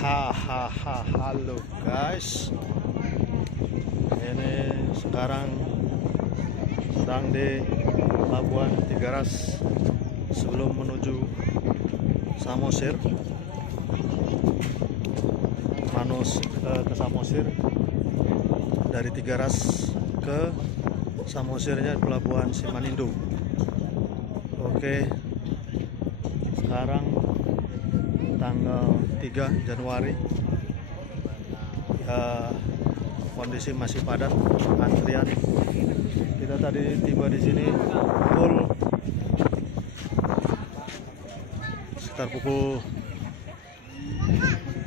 Hahaha, halo guys, ini sekarang sedang di Pelabuhan Tiga Ras sebelum menuju Samosir. Ke Samosir dari Tiga Ras ke Samosirnya di Pelabuhan Simanindo. Oke, sekarang tanggal 3 Januari, kondisi masih padat antrian. Kita tadi tiba di sini sekitar pukul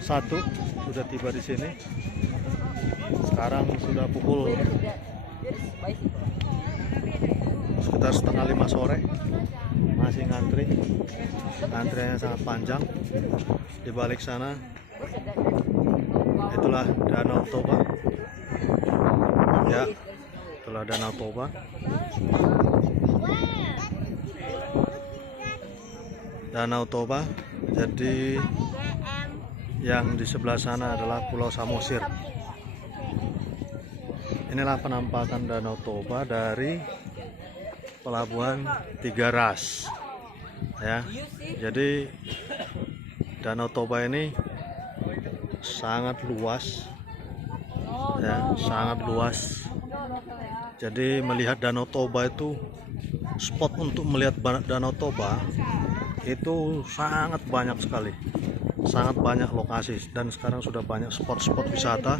1 sudah tiba di sini. Sekarang sudah pukul sekitar setengah 5 sore, masih ngantri. Antriannya sangat panjang. Di balik sana itulah Danau Toba, ya, itulah Danau Toba. Danau Toba. Jadi yang di sebelah sana adalah Pulau Samosir. Inilah penampakan Danau Toba dari Pelabuhan Tiga Ras, ya. Jadi Danau Toba ini sangat luas, ya, sangat luas. Jadi melihat Danau Toba itu, spot untuk melihat Danau Toba itu sangat banyak sekali, sangat banyak lokasi, dan sekarang sudah banyak spot-spot wisata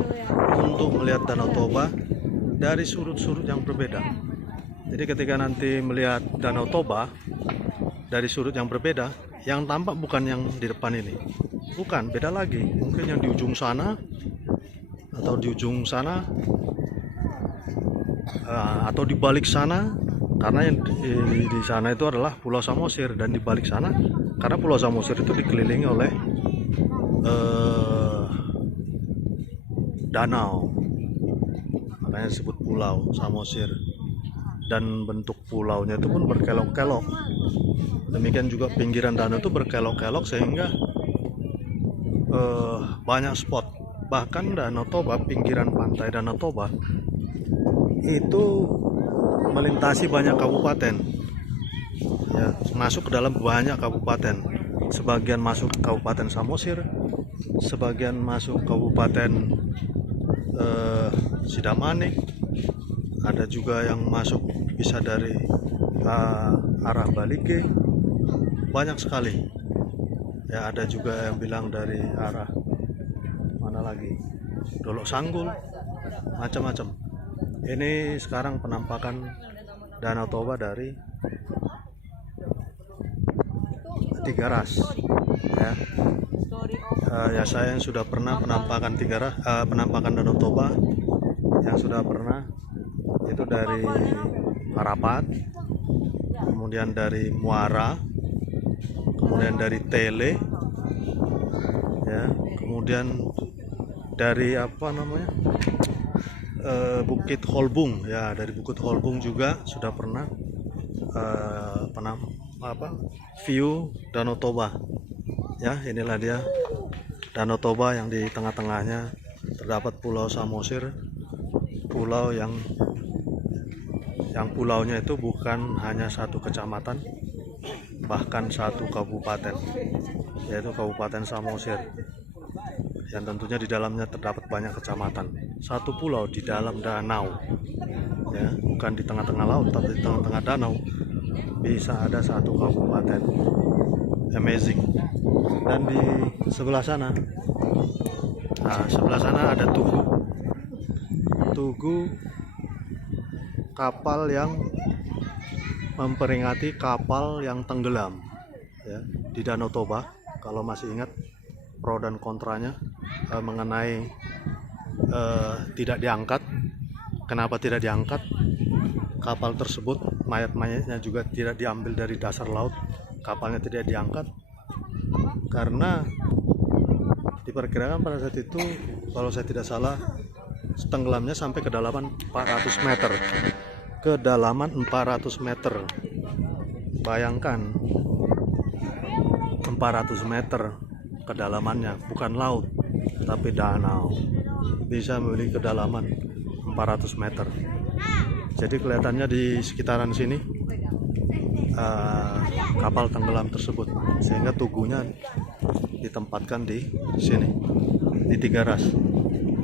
untuk melihat Danau Toba dari sudut-sudut yang berbeda. Jadi ketika nanti melihat Danau Toba dari sudut yang berbeda, yang tampak bukan yang di depan ini, bukan, beda lagi. Mungkin yang di ujung sana atau di ujung sana, atau di balik sana, karena yang di sana itu adalah Pulau Samosir, dan di balik sana karena Pulau Samosir itu dikelilingi oleh danau, makanya disebut Pulau Samosir. Dan bentuk pulaunya itu pun berkelok-kelok. Demikian juga pinggiran danau itu berkelok-kelok, sehingga banyak spot. Bahkan Danau Toba, pinggiran pantai Danau Toba itu melintasi banyak kabupaten, ya, masuk ke dalam banyak kabupaten. Sebagian masuk Kabupaten Samosir, sebagian masuk Kabupaten Sidamanik, ada juga yang masuk bisa dari arah Balike, banyak sekali, ya. Ada juga yang bilang dari arah mana lagi, Dolok Sanggul, macam-macam. Ini sekarang penampakan Danau Toba dari Tiga Ras, ya. Ya, saya yang sudah pernah penampakan penampakan Danau Toba, yang sudah pernah itu dari Parapat, kemudian dari Muara, kemudian dari Tele, ya, kemudian dari Bukit Holbung, ya, dari Bukit Holbung juga sudah pernah view Danau Toba, ya. Inilah dia Danau Toba, yang di tengah-tengahnya terdapat Pulau Samosir, pulau yang pulaunya itu bukan hanya satu kecamatan, bahkan satu kabupaten, yaitu Kabupaten Samosir, yang tentunya di dalamnya terdapat banyak kecamatan. Satu pulau di dalam danau, ya, bukan di tengah-tengah laut, tapi di tengah-tengah danau bisa ada satu kabupaten. Amazing. Dan di sebelah sana, ada Tugu kapal yang memperingati kapal yang tenggelam, ya, di Danau Toba. Kalau masih ingat pro dan kontranya mengenai tidak diangkat. Kenapa tidak diangkat kapal tersebut? Mayat-mayatnya juga tidak diambil dari dasar laut. Kapalnya tidak diangkat karena diperkirakan pada saat itu, kalau saya tidak salah, tenggelamnya sampai kedalaman 400 meter. Kedalaman 400 meter. Bayangkan, 400 meter kedalamannya, bukan laut. tapi danau, bisa memiliki kedalaman 400 meter. Jadi kelihatannya di sekitaran sini kapal tenggelam tersebut, sehingga tugunya ditempatkan di sini, di Tiga Ras.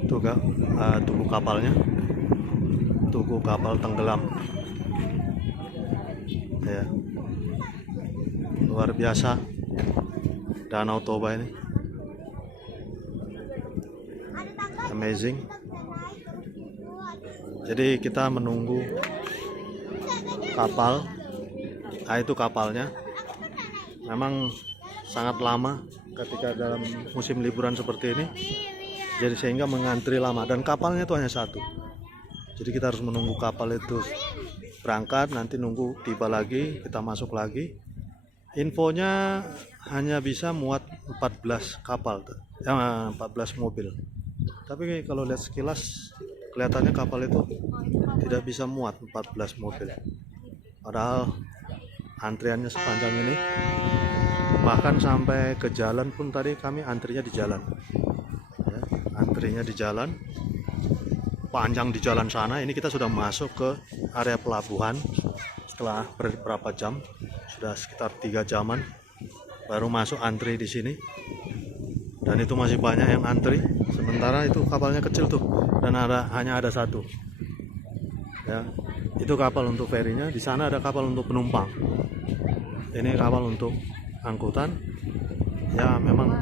Tugu kapalnya, tugu kapal tenggelam ya. Luar biasa Danau Toba ini, amazing. Jadi kita menunggu kapal. Itu kapalnya memang sangat lama ketika dalam musim liburan seperti ini, jadi sehingga mengantri lama, dan kapalnya itu hanya satu. Jadi kita harus menunggu kapal itu berangkat, nanti nunggu tiba lagi, kita masuk lagi. Infonya hanya bisa muat 14 kapal, 14 mobil. Tapi kalau lihat sekilas kelihatannya kapal itu tidak bisa muat 14 mobil. Padahal antriannya sepanjang ini, bahkan sampai ke jalan pun tadi kami antrinya di jalan ya, antrinya di jalan panjang di jalan sana. Ini kita sudah masuk ke area pelabuhan setelah beberapa jam, sudah sekitar 3 jaman baru masuk antri di sini, dan itu masih banyak yang antri. Sementara itu kapalnya kecil tuh, dan hanya ada satu ya, itu kapal untuk ferinya. Di sana ada kapal untuk penumpang, ini kapal untuk angkutan ya. Memang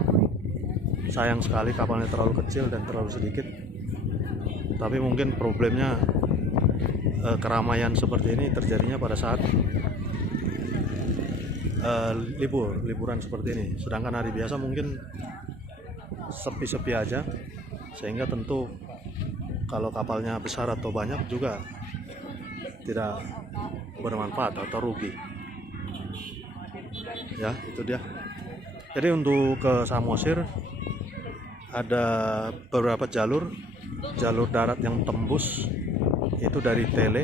sayang sekali kapalnya terlalu kecil dan terlalu sedikit, tapi mungkin problemnya keramaian seperti ini terjadinya pada saat liburan seperti ini. Sedangkan hari biasa mungkin sepi-sepi aja, sehingga tentu kalau kapalnya besar atau banyak juga tidak bermanfaat atau rugi ya. Itu dia. Jadi untuk ke Samosir ada beberapa jalur darat yang tembus itu dari Tele,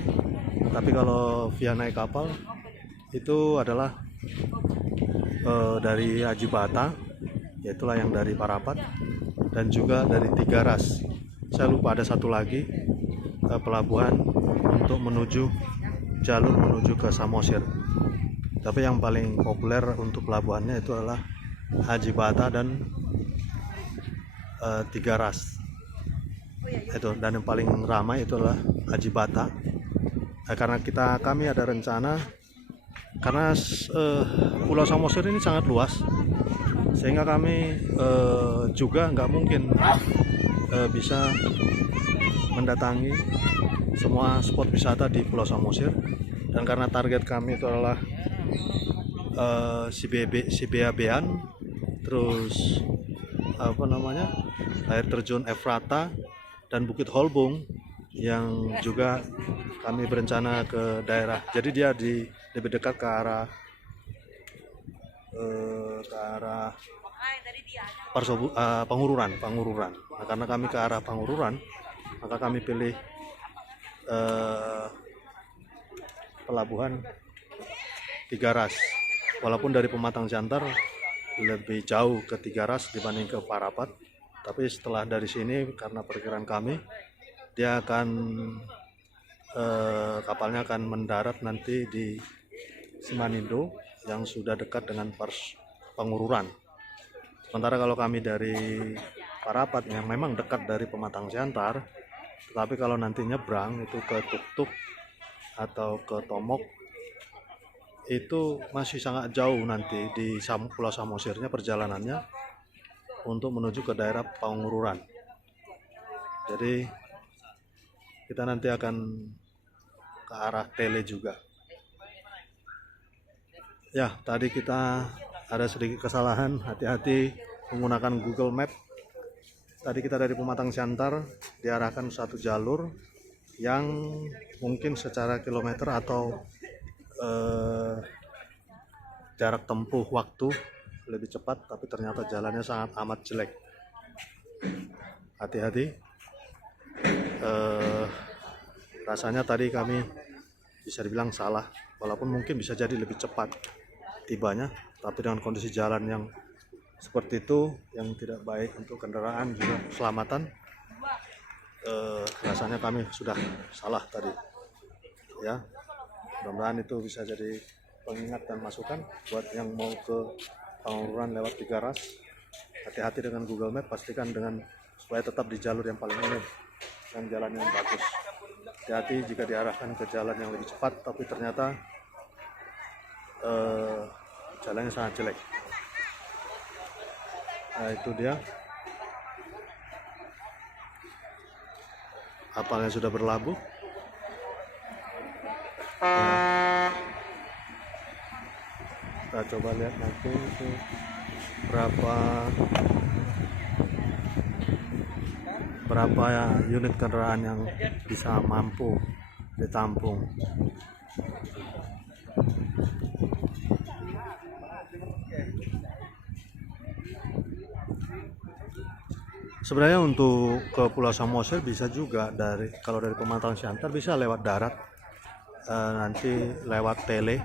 tapi kalau via naik kapal itu adalah dari Haji Bata, yaitulah yang dari Parapat, dan juga dari Tiga Ras. Saya lupa ada satu lagi pelabuhan untuk jalur menuju ke Samosir. Tapi yang paling populer untuk pelabuhannya itu adalah Haji Bata dan Tiga Ras. Itu, dan yang paling ramai itu adalah Haji Bata. Karena kami ada rencana, karena Pulau Samosir ini sangat luas, sehingga kami juga nggak mungkin bisa mendatangi semua spot wisata di Pulau Samosir. Dan karena target kami itu adalah Sibeabean, terus air terjun Efrata dan Bukit Holbung, yang juga kami berencana ke daerah. Jadi dia lebih dekat ke arah Pangururan. Nah, karena kami ke arah Pangururan, maka kami pilih pelabuhan Tiga Ras. Walaupun dari Pematang Siantar lebih jauh ke Tiga Ras dibanding ke Parapat, tapi setelah dari sini, karena perkiraan kami dia akan kapalnya akan mendarat nanti di Simanindo yang sudah dekat dengan Pangururan. Sementara kalau kami dari Parapat yang memang dekat dari Pematang Siantar, tetapi kalau nanti nyebrang itu ke Tuktuk atau ke Tomok, itu masih sangat jauh nanti di Pulau Samosirnya perjalanannya untuk menuju ke daerah Pangururan. Jadi kita nanti akan ke arah Tele juga. Ya, tadi kita ada sedikit kesalahan, hati-hati menggunakan Google Map. Tadi kita dari Pematang Siantar diarahkan satu jalur yang mungkin secara kilometer atau jarak tempuh waktu lebih cepat, tapi ternyata jalannya sangat amat jelek. Hati-hati. Rasanya tadi kami bisa dibilang salah, walaupun mungkin bisa jadi lebih cepat tibanya, tapi dengan kondisi jalan yang seperti itu yang tidak baik untuk kendaraan juga keselamatan. Rasanya kami sudah salah tadi ya. Mudah-mudahan itu bisa jadi pengingat dan masukan buat yang mau ke Pangururan lewat Tiga Ras. Hati-hati dengan Google Map, pastikan supaya tetap di jalur yang paling umum dan jalan yang bagus. Hati-hati jika diarahkan ke jalan yang lebih cepat tapi ternyata jalannya sangat jelek. Nah, itu dia kapalnya sudah berlabuh. Nah, kita coba lihat nanti itu berapa ya unit kendaraan yang bisa mampu ditampung. Sebenarnya untuk ke Pulau Samosir bisa juga kalau dari Pematang Siantar bisa lewat darat, nanti lewat Tele,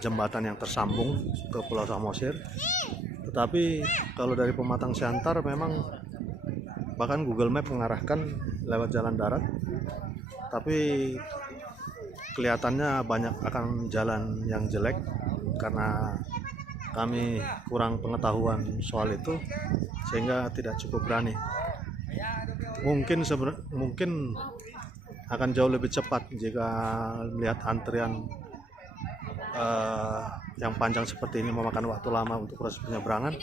jembatan yang tersambung ke Pulau Samosir. Tetapi kalau dari Pematang Siantar memang bahkan Google Map mengarahkan lewat jalan darat, tapi kelihatannya banyak akan jalan yang jelek karena kami kurang pengetahuan soal itu sehingga tidak cukup berani. Mungkin akan jauh lebih cepat jika melihat antrian yang panjang seperti ini memakan waktu lama untuk proses penyeberangan.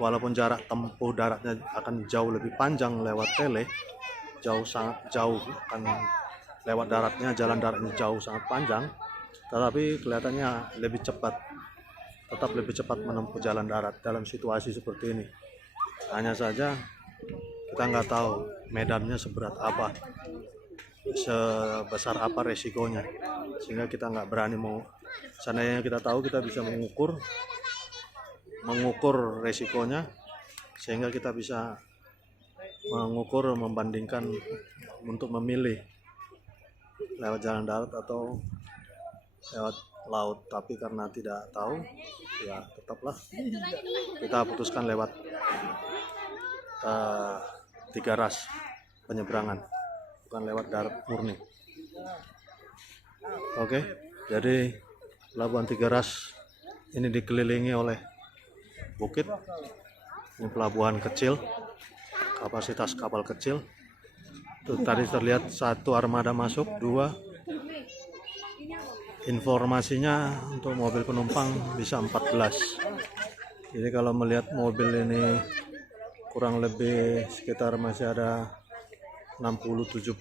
Walaupun jarak tempuh daratnya akan jauh lebih panjang lewat Tele, sangat jauh kan lewat daratnya, jalan daratnya jauh sangat panjang, tetapi kelihatannya tetap lebih cepat menempuh jalan darat dalam situasi seperti ini. Hanya saja kita nggak tahu medannya seberat apa, sebesar apa resikonya, sehingga kita nggak berani mau. Seandainya kita tahu, kita bisa mengukur resikonya, sehingga kita bisa membandingkan untuk memilih lewat jalan darat atau lewat laut. Tapi karena tidak tahu, ya tetaplah kita putuskan lewat Tiga Ras penyeberangan, bukan lewat darat murni. Oke, jadi Pelabuhan Tiga Ras ini dikelilingi oleh bukit. Ini pelabuhan kecil, kapasitas kapal kecil. Tuh, tadi terlihat satu armada masuk, 2. Informasinya untuk mobil penumpang bisa 14. Jadi kalau melihat mobil ini kurang lebih sekitar masih ada 60-70,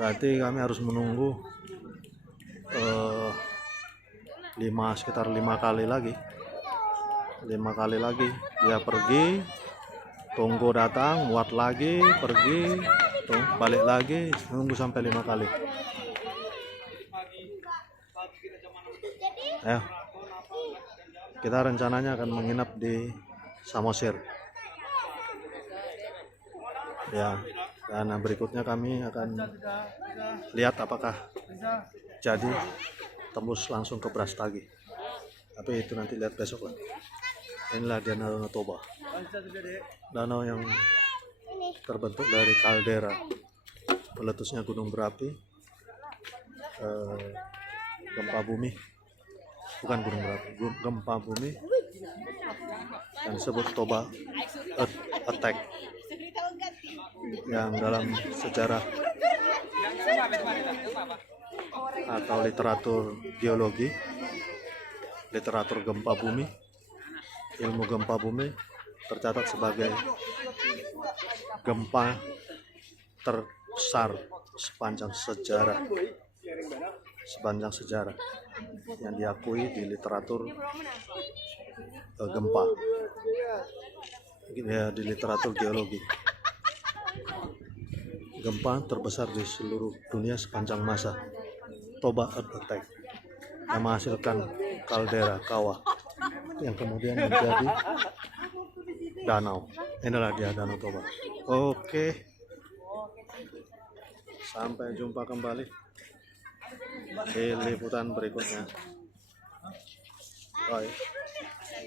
berarti kami harus menunggu sekitar 5 kali lagi. 5 kali lagi dia pergi, tunggu datang, muat lagi, pergi, balik lagi, nunggu sampai 5 kali. Ya, kita rencananya akan menginap di Samosir. Ya, dan berikutnya kami akan lihat apakah jadi tembus langsung ke Brastagi. Tapi itu nanti lihat besok lah. Inilah Danau Toba, danau yang terbentuk dari kaldera meletusnya gunung berapi, gempa bumi, bukan gunung berapi, gempa bumi, yang disebut Toba Attack, yang dalam sejarah atau literatur geologi, literatur gempa bumi, ilmu gempa bumi tercatat sebagai gempa terbesar sepanjang sejarah yang diakui di literatur gempa, ya, di literatur geologi. Gempa terbesar di seluruh dunia sepanjang masa, Toba Attack, yang menghasilkan kaldera kawah yang kemudian menjadi danau. Inilah dia Danau Toba. Oke, sampai jumpa kembali di liputan berikutnya. Bye.